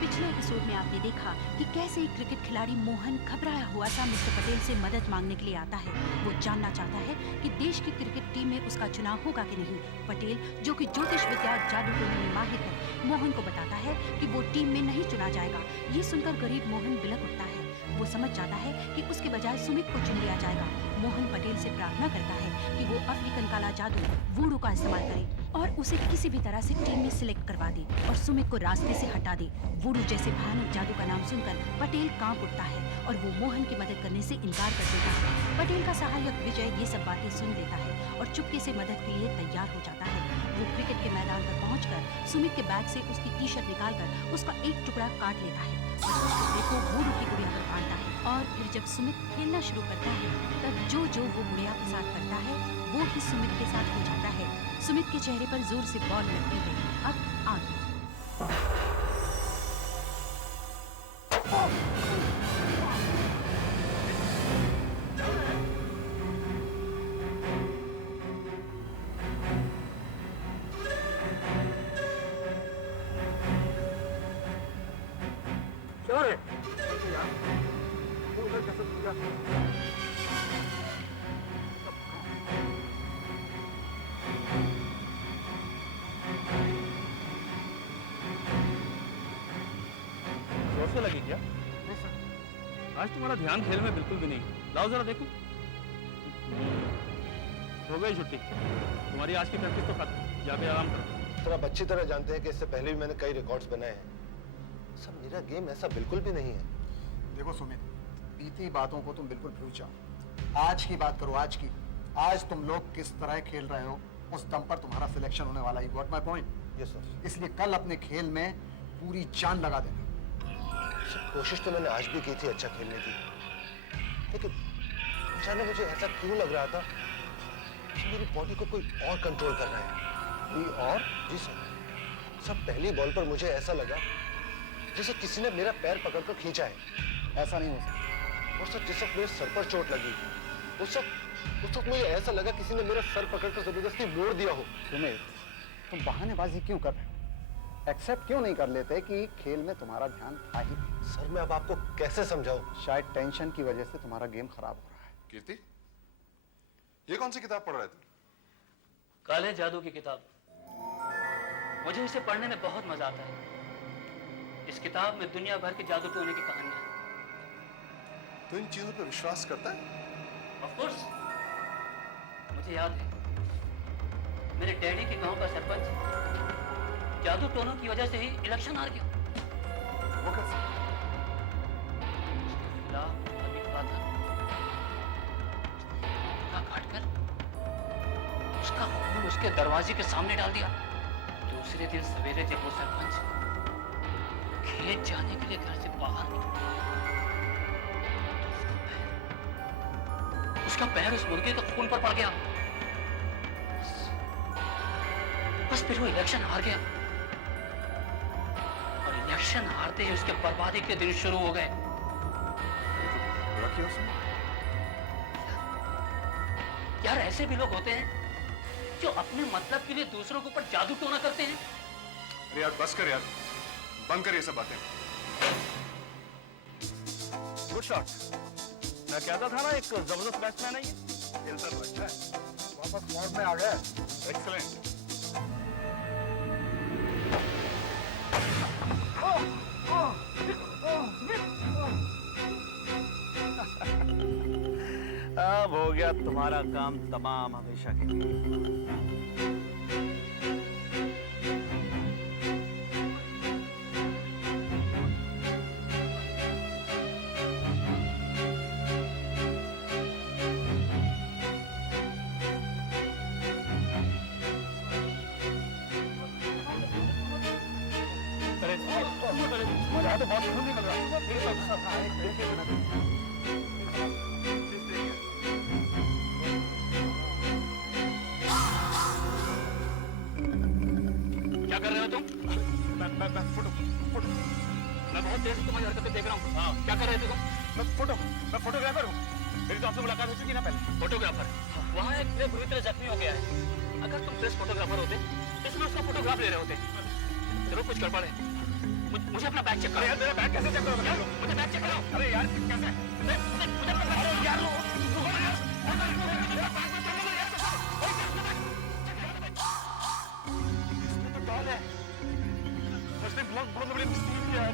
पिछले एपिसोड में आपने देखा कि कैसे एक क्रिकेट खिलाड़ी मोहन घबराया हुआ सा मिस्टर पटेल से मदद मांगने के लिए आता है। वो जानना चाहता है कि देश की क्रिकेट टीम में उसका चुनाव होगा कि नहीं। पटेल, जो कि ज्योतिष विद्या जादू टोने में माहिर है, मोहन को बताता है कि वो टीम में नहीं चुना जाएगा। ये सुनकर गरीब मोहन बिलक उठता है। वो समझ जाता है कि उसके बजाय सुमित को चुन लिया जाएगा। मोहन पटेल से प्रार्थना करता है कि वो अफ्रीकन काला जादू वूडू का इस्तेमाल करे और उसे किसी भी तरह से टीम में सिलेक्ट करवा दे और सुमित को रास्ते से हटा दे। वूडू जैसे भयानक जादू का नाम सुनकर पटेल कांप उठता है और वो मोहन की मदद करने से इनकार कर देता है। पटेल का सहायक विजय ये सब बातें सुन लेता है और चुपके से मदद के लिए तैयार हो जाता है। वो क्रिकेट के मैदान पर पहुंचकर सुमित के बैग से उसकी टी शर्ट निकालकर उसका एक टुकड़ा काट लेता है और उस टुकड़े को वूडू की गुड़िया पर बांधता है। और फिर जब सुमित खेलना शुरू करता है तब जो वो गुड़िया के साथ करता है वो ही सुमित के साथ हो जाता है। सुमित के चेहरे पर जोर से बॉल लगती है। अब आगे। जोर से लगी क्या? नहीं सर। आज तुम्हारा ध्यान खेल में बिल्कुल भी नहीं। लाओ जरा देखो। हो गई छुट्टी। तुम्हारी आज की प्रैक्टिस तो खत्म। जाके आराम करो। सर, आप अच्छी तरह जानते हैं कि इससे पहले भी मैंने कई रिकॉर्ड्स बनाए हैं। सर, मेरा गेम ऐसा बिल्कुल भी नहीं है। देखो सुमित, बीती बातों को तुम बिल्कुल भूल जाओ। आज की बात करो, आज की। आज तुम लोग किस तरह खेल रहे हो उस दम पर तुम्हारा सिलेक्शन होने वाला है। Got my point? Yes sir. इसलिए कल अपने खेल में पूरी जान लगा देना। सर, कोशिश तो मैंने आज भी की थी अच्छा खेलने की, लेकिन अचानक मुझे ऐसा क्यों लग रहा था कि मेरी बॉडी को कोई और कंट्रोल कर रहा है। कोई और? जी सर। सर, पहली बॉल पर मुझे ऐसा लगा जैसे किसी ने मेरा पैर पकड़कर खींचा है। ऐसा नहीं हो सकता। और सर, जिस वक्त मेरे सर पर चोट लगी उस वक्त मुझे ऐसा लगा किसी ने मेरा सर पकड़कर जबरदस्ती मोड़ दिया हो। सुमित, तुम बहानेबाजी क्यों कर रहे हो? एक्सेप्ट क्यों नहीं कर लेते कि खेल में तुम्हारा ध्यान था ही नहीं? सर, मैं अब आपको कैसे समझाऊं? शायद टेंशन की वजह से तुम्हारा गेम खराब हो रहा है। कीर्ति, ये कौन सी किताब पढ़ रहे थे? काले जादू की किताब। मुझे इसे पढ़ने में बहुत मजा आता है। इस किताब में दुनिया भर के जादू टोने की कहानियां हैं। तो इन चीजों पर विश्वास करता है? Of course. मुझे याद है, मेरे डैडी के गांव का सरपंच जादू टोनों की वजह से ही इलेक्शन हार गया। वो कैसे? उसके खिलाफ अभी खड़ा था, काटकर उसका खून उसके दरवाजे के सामने डाल दिया। दूसरे दिन सवेरे जब वो सरपंच खेत जाने के लिए घर से बाहर निकला तो उसका पैर उस मुर्गे के खून पर पड़ गया। बस फिर वो इलेक्शन हार गया और इलेक्शन हारते ही उसके बर्बादी के दिन शुरू हो गए। बुरा किया उसने? यार, ऐसे भी लोग होते हैं जो अपने मतलब के लिए दूसरों के ऊपर जादू टोना करते हैं। अरे यार, बस कर यार, बंद कर ये सब बातें। Good shot. मैं कहता था ना, एक जबरदस्त बैट्समैन है ये। खेलता तो अच्छा है। वापस फॉर्म में आ गए। एक्सीलेंट। अब हो गया तुम्हारा काम तमाम, हमेशा के लिए। तो बहुत खून निकल रहा है। क्या कर रहे हो तुम? मैं फोटो। मैं बहुत देर से तुम्हारी हरकतें देख रहा हूँ। हाँ, क्या कर रहे थे तुम? मैं फोटोग्राफर हूँ। मेरी तो आपसे मुलाकात हो चुकी ना पहले। फोटोग्राफर? वहाँ एक प्लेयर बुरी तरह जख्मी हो गया है। अगर तुम प्रेस फोटोग्राफर होते तो इसमें उसका फोटोग्राफ ले रहे होते। जरूर कुछ गड़बड़ है। मुझे अपना बैग चेक करो। यार मेरा बैग कैसे चेक करो? मुझे बैग चेक करो। अरे यार कैसे? अरे यार इसमें तो डॉल है। उसने बहुत बड़ी मिस्टेक किया है।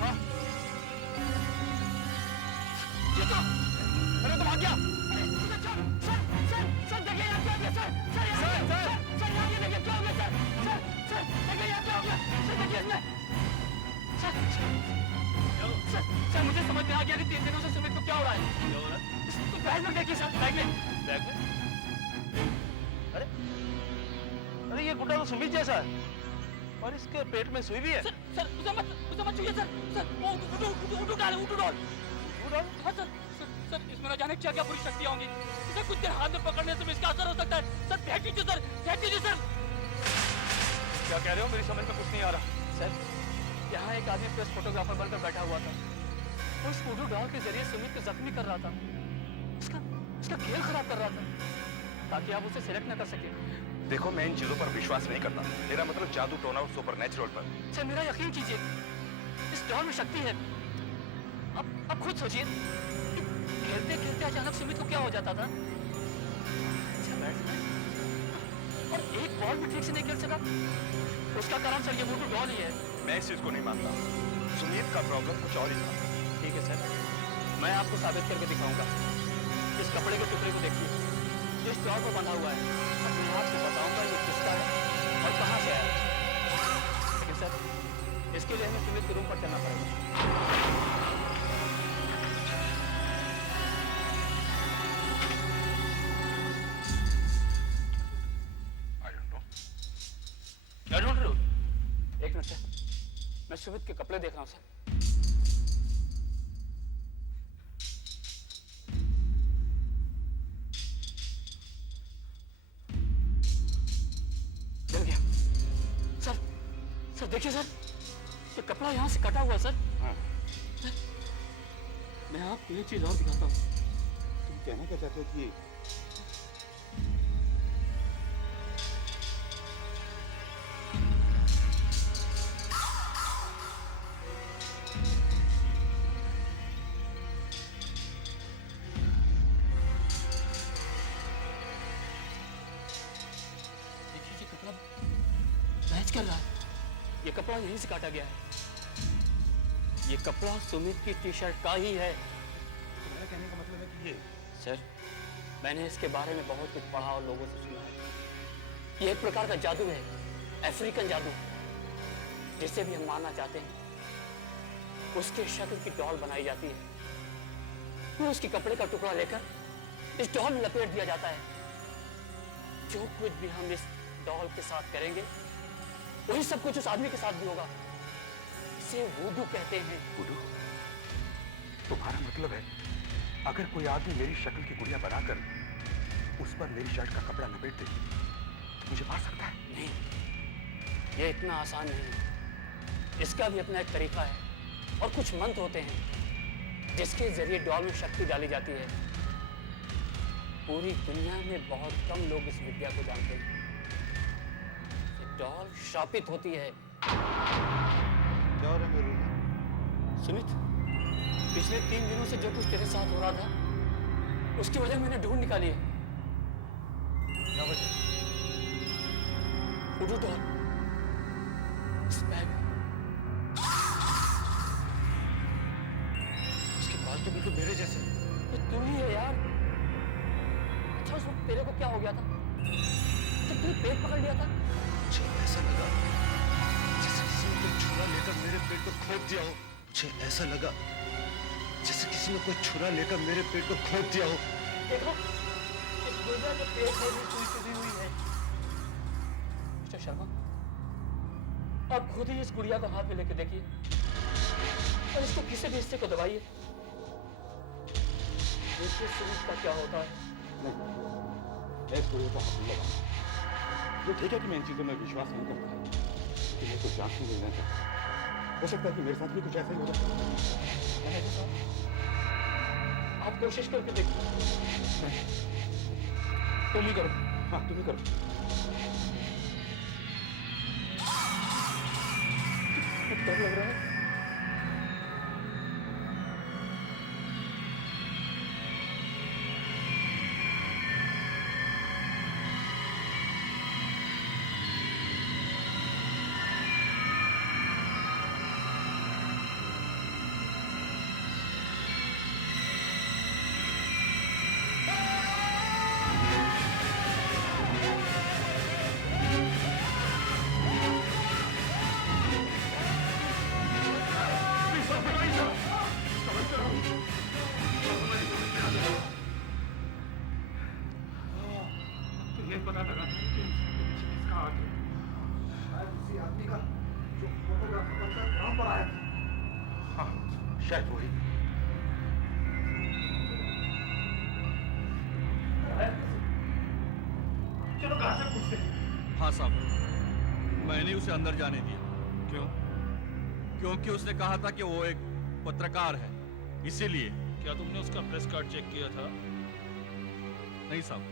हाँ। ये तो अरे तो भाग गया। सर देखिए यहाँ क्या हो गया सर। सर यहाँ ये देखिए क्या हो गया सर देखिए यहाँ क्या हो गया सर। देखिए इसमें सर मुझे समझ में आ गया कि 3 दिनों से सुमित को क्या हो रहा है। क्या हो रहा है? तो बैग में देखिए सर, बैग में। बैग में? अरे अरे ये गुड्डा तो सुमित जैसा है और इसके पेट में सुई भी है। सर उसे मत छूइए सर वो उठो डाल। हाँ सर इसमें न जाने क्या क्या बुरी शक्तियाँ होंगी। इसे कुछ देर हाथ में पकड़ने से भी इसका असर हो सकता है। सर फेंक दीजिए सर। क्या कह रहे हो? मेरी समझ में कुछ नहीं आ रहा। सर यहाँ एक आदमी प्रेस फोटोग्राफर बनकर बैठा हुआ था। वो इस फोटो डॉल के जरिए सुमित को जख्मी कर रहा था। उसका खेल खराब कर रहा था ताकि आप उसे सिलेक्ट न कर सके। देखो मैं इन चीजों पर विश्वास नहीं करता। मेरा मतलब जादू टोना और सुपर नेचुरल पर। सर मेरा यकीन कीजिए, इस डॉल में शक्ति है। अब खुद सोचिए, खेलते खेलते अचानक सुमित को क्या हो जाता था। और एक बॉल भी ठीक से नहीं खेल सका। उसका कारण सर ये वोटू डॉल ही है। मैं इस चीज को नहीं मानता। सुमित का प्रॉब्लम कुछ और ही था। ठीक है सर, मैं आपको साबित करके दिखाऊंगा। इस कपड़े के टुकड़े को देखिए, जिस डॉल पर बंधा हुआ है। अब मैं आपको बताऊंगा ये किसका है और कहाँ से आया है। लेकिन सर इसके लिए हमें सुमित के रूम पर चलना पड़ेगा। I don't know. एक मिनट सर, मैं सुमित के कपड़े देख रहा हूँ सर। मिल गया सर देखिए सर, ये कपड़ा यहाँ से कटा हुआ है सर। हाँ। सर मैं आपको एक चीज और दिखाता हूँ। तुम कहना क्या चाहते हो कि देखिए ये कपड़ा मैच कर रहा है। ये कपड़ा यहीं से काटा गया है। ये कपड़ा सुमित की टी शर्ट का ही है। तुम्हारा कहने का मतलब है कि ये सर मैंने इसके बारे में बहुत कुछ पढ़ा और लोगों से सुना है। ये एक प्रकार का जादू है, अफ्रीकन जादू, जिसे भी हम मानना चाहते हैं। उसके शक्ल की डॉल बनाई जाती है। फिर उसके कपड़े का टुकड़ा लेकर इस डॉल में लपेट दिया जाता है। जो कुछ भी हम इस डॉल के साथ करेंगे वही सब कुछ उस आदमी के साथ भी होगा। इसे वुडू कहते हैं। गुडू, तुम्हारा मतलब है अगर कोई आदमी मेरी शक्ल की गुड़िया बनाकर उस पर मेरी शर्ट का कपड़ा लपेट दे तो मुझे मार सकता है? नहीं, ये इतना आसान नहीं है। इसका भी अपना एक तरीका है और कुछ मंत्र होते हैं जिसके जरिए डॉल में शक्ति डाली जाती है। पूरी दुनिया में बहुत कम लोग इस विद्या को जानते हैं। ये डॉल शापित होती है। क्या हो रहा है मेरे रूम में? सुमित, पिछले 3 दिनों से जो कुछ तेरे साथ हो रहा था उसकी वजह मैंने ढूंढ निकाली है। क्या वजह? वुडू डॉल इस बैग में। उसके बाल तो बिल्कुल मेरे जैसे हैं। ये तू ही है यार। अच्छा उस वक्त तेरे को क्या हो गया था जब तूने पेट पकड़ लिया था? मुझे ऐसा लगा जैसे किसी ने कोई छुरा लेकर मेरे पेट को खोद दिया हो। मुझे ऐसा लगा जैसे किसी ने कोई छुरा लेकर मेरे पेट को खोद दिया हो। देखो इस गुड़िया के पेट में भी सुई चुभी हुई है। मिस्टर शर्मा, आप खुद ही इस गुड़िया को हाथ में लेके देखिए और इसको किसी भी हिस्से को दबाइए। देखिए सुमित का क्या होता है। मैं इस गुड़िया को हाथ नहीं लगाऊंगा। ये ठीक है कि मैं इन चीजों में विश्वास नहीं करता, लेकिन मैं कुछ जांचने नहीं लेना चाहता। हो सकता है कि मेरे साथ भी कुछ ऐसा ही हो जाए। आप कोशिश करके देखिए। तुम ही करो। हाँ तुम ही करो। बहुत डर लग रहा है। ये पता लगा कि किसका हाथ है। शायद उसी आदमी का जो फोटोग्राफर बनकर ग्राउंड पर आया था। हाँ शायद वही। चलो कहाँ से पूछते हैं। हाँ साहब, मैंने उसे अंदर जाने दिया। क्यों? क्योंकि उसने कहा था कि वो एक पत्रकार है, इसीलिए। क्या तुमने उसका प्रेस कार्ड चेक किया था? नहीं साहब,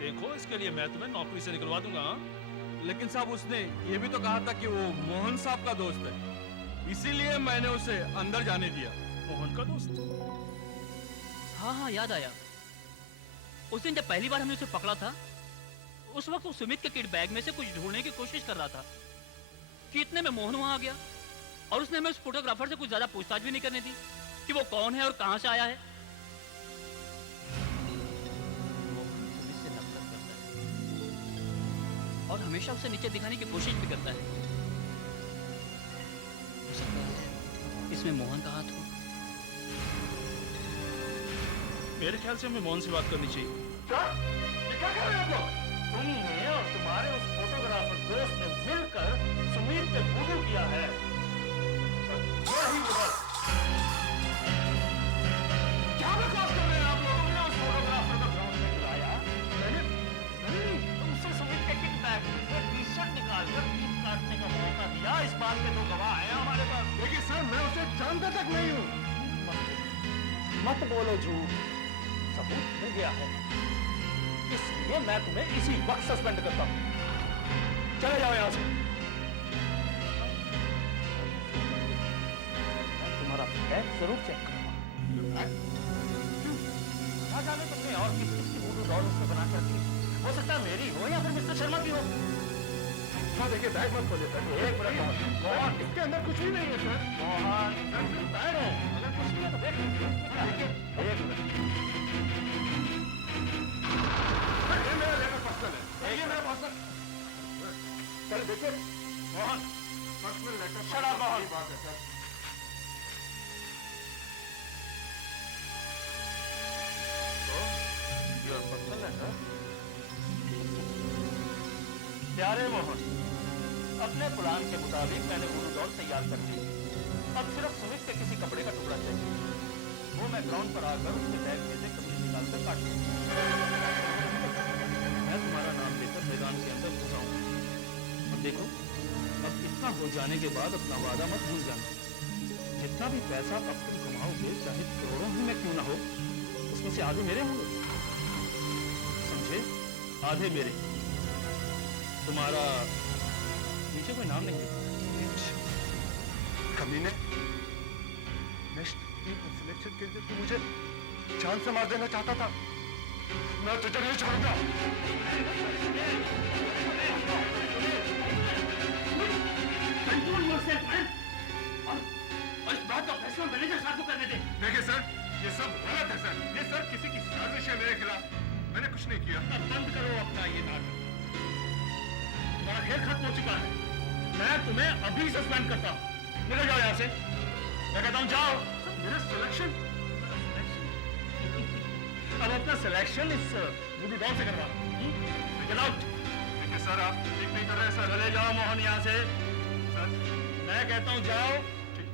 देखो, इसके लिए मैं तुम्हें नौकरी से निकलवा दूंगा। हाँ? लेकिन साहब उसने ये भी तो कहा था कि वो मोहन साहब का दोस्त है, इसीलिए मैंने उसे अंदर जाने दिया। मोहन का दोस्त? हाँ हाँ, याद आया। उस दिन जब पहली बार हमने उसे पकड़ा था, उस वक्त वो सुमित के किट बैग में से कुछ ढूंढने की कोशिश कर रहा था कि इतने में मोहन वहां आ गया और उसने हमें उस फोटोग्राफर से कुछ ज्यादा पूछताछ भी नहीं करने दी कि वो कौन है और कहां से आया है। मोहन सुमित से नफरत करता है और हमेशा उसे नीचे दिखाने की कोशिश भी करता है। हो सकता है इसमें मोहन का हाथ हो। मेरे ख्याल से हमें मोहन से बात करनी चाहिए। क्या? ये क्या कह रहे हैं आप लोग? तुमने और तुम्हारे उस फोटोग्राफर दोस्त ने मिलकर सुमीत पे वूडू किया है। क्या बकवास कर रहे हैं आप लोग? तुमने उस फोटोग्राफर को ग्राउंड में बुलाया। मैंने तुमसे सुमित के किट बैग में से टी-शर्ट निकालकर पीस काटने का मौका दिया। इस बात के 2 गवाह हैं हमारे पास। देखिए सर, मैं उसे जानता तक नहीं हूँ। मत बोलो झूठ, सबूत मिल गया है, इसलिए मैं तुम्हें इसी वक्त सस्पेंड करता हूं। चले जाओ यहां से। मैं तुम्हारा बैग जरूर चेक करूंगा। क्या जाने तुमने और किस किसकी वूडू डॉल उसमें बना कर रखी? हो सकता है मेरी हो या फिर मिस्टर शर्मा की हो। हाँ देखिए, बैग मत खोलिए सर। एक मिनट मोहन, इसके अंदर कुछ भी नहीं है सर। मोहन बैठो, अगर कुछ नहीं है तो देख लीजिए। एक मिनट, ये मेरा लेकर पर्सनल है। ये मेरा पर्सनल। सर देखिए, Mohan personal letter. Shut up, Mohan. बात है सर। Your personal letter? प्यारे मोहन, अपने प्लान के मुताबिक मैंने वुडू डॉल तैयार कर ली। अब सिर्फ सुमित के किसी कपड़े का टुकड़ा चाहिए, वो मैं ग्राउंड पर आकर उसके बैग में से कपड़े निकालकर काट दूंगा। मैं तुम्हारा नाम लेकर मैदान के अंदर घुस आऊंगा। अब देखो, अब इतना हो जाने के बाद अपना वादा मत भूल जाना। जितना भी पैसा अब तुम कमाओगे, चाहे करोड़ों ही में क्यों ना हो, उसमें से आधे मेरे होंगे, समझे? आधे मेरे। तुम्हारा नीचे कोई नाम नहीं लिखा। कमीने, नेशनल टीम में सिलेक्शन के लिए तू मुझे जान से मार देना चाहता था। मैं तुझे नहीं छोड़ूंगा। कंट्रोल योरसेल्फ मैन, और इस बात का फैसला मैनेजर साहब को करने दे। देखिए सर, ये सब गलत है सर। ये सर किसी की साजिश है मेरे खिलाफ। मैंने कुछ नहीं किया। अब बंद करो अपना ये नाटक। तुम्हारा खेल खत्म हो चुका है। मैं तुम्हें अभी सस्पेंड करता हूँ। निकल जाओ यहाँ से। मैं कहता हूँ जाओ। मेरा सिलेक्शन? अब अपना सिलेक्शन इस वुडू डॉल से करवा। Get out. देखिए सर, आप ठीक नहीं कर रहे हैं सर। चले जाओ मोहन यहाँ से। सर, मैं कहता हूँ जाओ। ठीक,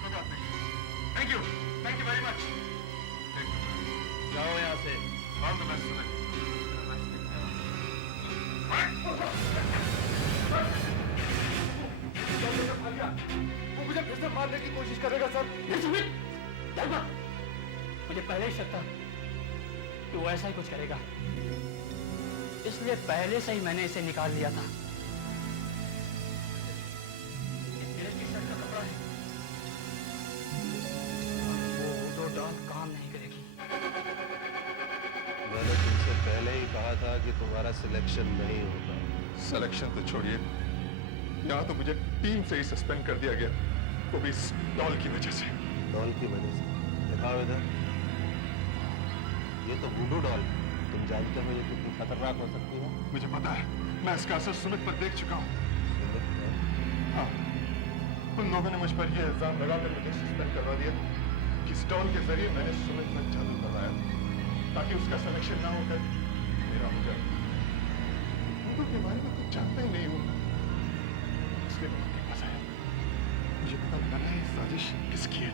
कोई बात नहीं। Thank you very much. जाओ यहाँ से। All the best sir. वो मुझे फिर से मारने की कोशिश करेगा सर। नहीं सुमित, डर मत। मुझे पहले ही शक था कि वो ऐसा ही कुछ करेगा, इसलिए पहले से ही मैंने इसे निकाल लिया था। इस गिरज की शर्त का कि तुम्हारा सिलेक्शन नहीं होगा। सिलेक्शन तो छोड़िए, यहाँ तो मुझे टीम से ही सस्पेंड कर दिया गया, वो भी इस डॉल की वजह से। डॉल की वजह से? दिखाओ इधर। ये तो वुडू डॉल है। तुम जानते हो ये कितनी खतरनाक हो सकती है? मुझे पता है, मैं इसका असर सुमित पर देख चुका हूँ। सुमित है? हाँ, उन लोगों ने मुझ पर यह इल्जाम लगाकर मुझे सस्पेंड करवा दिया कि इस डॉल के जरिए मैंने सुमित पर जादू करवाया ताकि उसका सिलेक्शन ना होकर मेरा हो जाए। उनको के बारे में कुछ जानता ही नहीं हूँ, इसलिए मैं उनके पास आया। मुझे पता लगाना है ये साजिश किसकी है।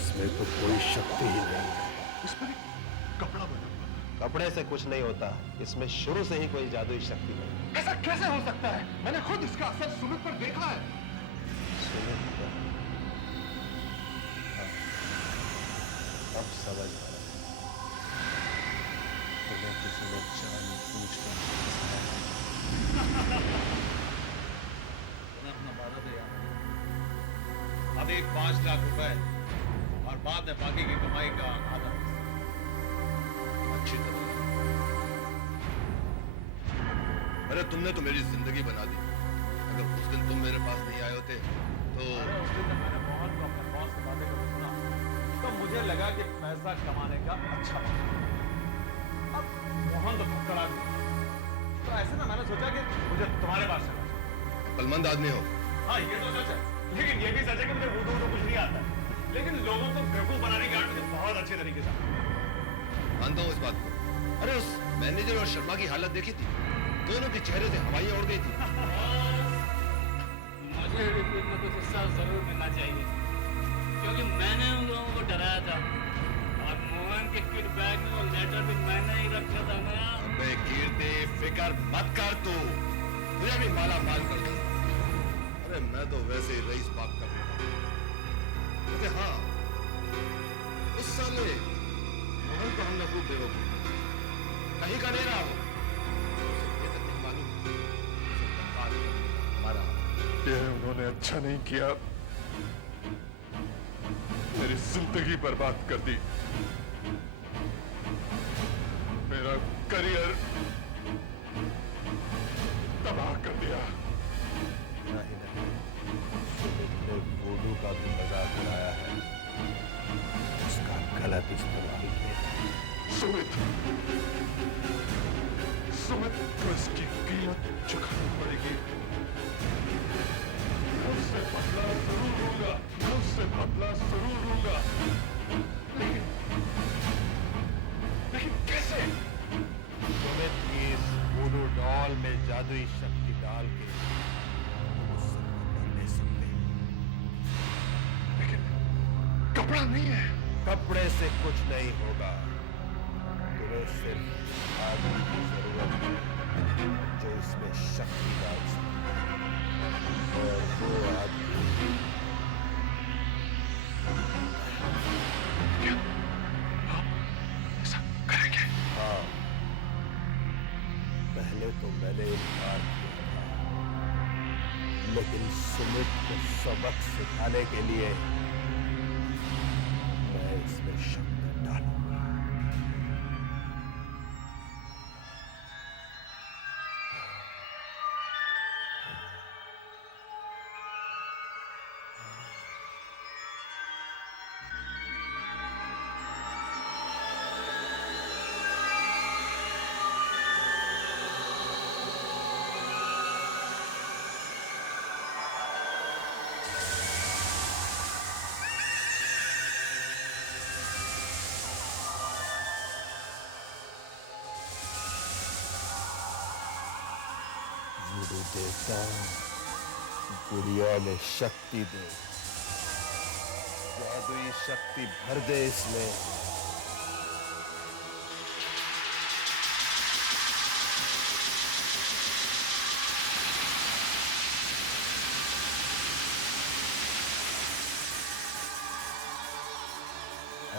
इसमें तो कोई शक्ति ही नहीं है। इस पर एक कपड़ा बना हुआ है। कपड़े से कुछ नहीं होता, इसमें शुरू से ही कोई जादुई शक्ति नहीं। ऐसा कैसे हो सकता है? मैंने खुद इसका असर सुमित पर देखा है। सुमित पर? हाँ, अब समझ आया। तुम्हें किसी ने जानबूझकर फंसाया। अपना वादा दे यार। अभी 5 लाख रुपए और बाद में बाकी की कमाई का आधा अच्छी तरह। अरे तुमने तो मेरी जिंदगी बना दी। अगर उस दिन तुम मेरे पास नहीं आए होते तो उस दिन मैंने मोहन को अपने बॉस से बातें करते सुना तो मुझे लगा कि पैसा कमाने का अच्छा मौका। अब मोहन तो फक्कड़ आदमी, तो ऐसे ना मैंने सोचा कि मुझे तुम्हारे पास चलना चाहिए। अक्लमंद आदमी हो। हाँ ये तो सच है, लेकिन ये भी सच है कि मुझे वुडू कुछ नहीं आता है। लेकिन लोगों को बेवकूफ बनाने की आर्ट मुझे बहुत अच्छे तरीके से मानता हूँ इस बात को। अरे उस मैनेजर और शर्मा की हालत देखी थी, दोनों के चेहरे से हवाइयां उड़ गई थी। मुझे रिपोर्ट में कुछ हिस्सा जरूर मिलना चाहिए, क्योंकि मैंने उन लोगों को डराया था और मोहन के किट बैग में वो लेटर भी मैंने ही रखा था ना। अबे कीर्ति, फिक्र मत कर तू, तुझे भी माला माल कर दूंगा। अरे मैं तो वैसे ही रईस बाप का बेटा। अरे हाँ, उस साले मोहन को हमने खूब बेवकूफ कहीं का नहीं रहा वो। ये तक नहीं मालूम उसे बर्बाद कर हमारा। ये उन्होंने अच्छा नहीं किया, मेरी जिंदगी बर्बाद कर दी, मेरा करियर तबाह कर दिया। नहीं नहीं, सुमित ने वुडू का भी मजाक उड़ाया है, उसका गलत इस्तेमाल किया। सुमित को इसकी कीमत चुकानी पड़ेगी। मैं उससे बदला जरूर लूंगा, मैं उससे बदला जरूर लूंगा, लेकिन कैसे? सुमित की इस वुडू डॉल में जादुई शक्ति डाल के तुम उससे बदला ले सकते हो। लेकिन कपड़ा नहीं है। कपड़े से कुछ नहीं होगा, तुम्हें सिर्फ आदमी की जरूरत है जो इसमें शक्ति डाल सके, और वो आदमी ऐसा करेंगे? हाँ, पहले तो मैंने इनकार किया था, लेकिन सुमित को सबक सिखाने के लिए मैं इसमें शक्ति डालूंगा। वुडू देवता, गुड़िया में शक्ति दे, जादुई शक्ति भर दे इसमें।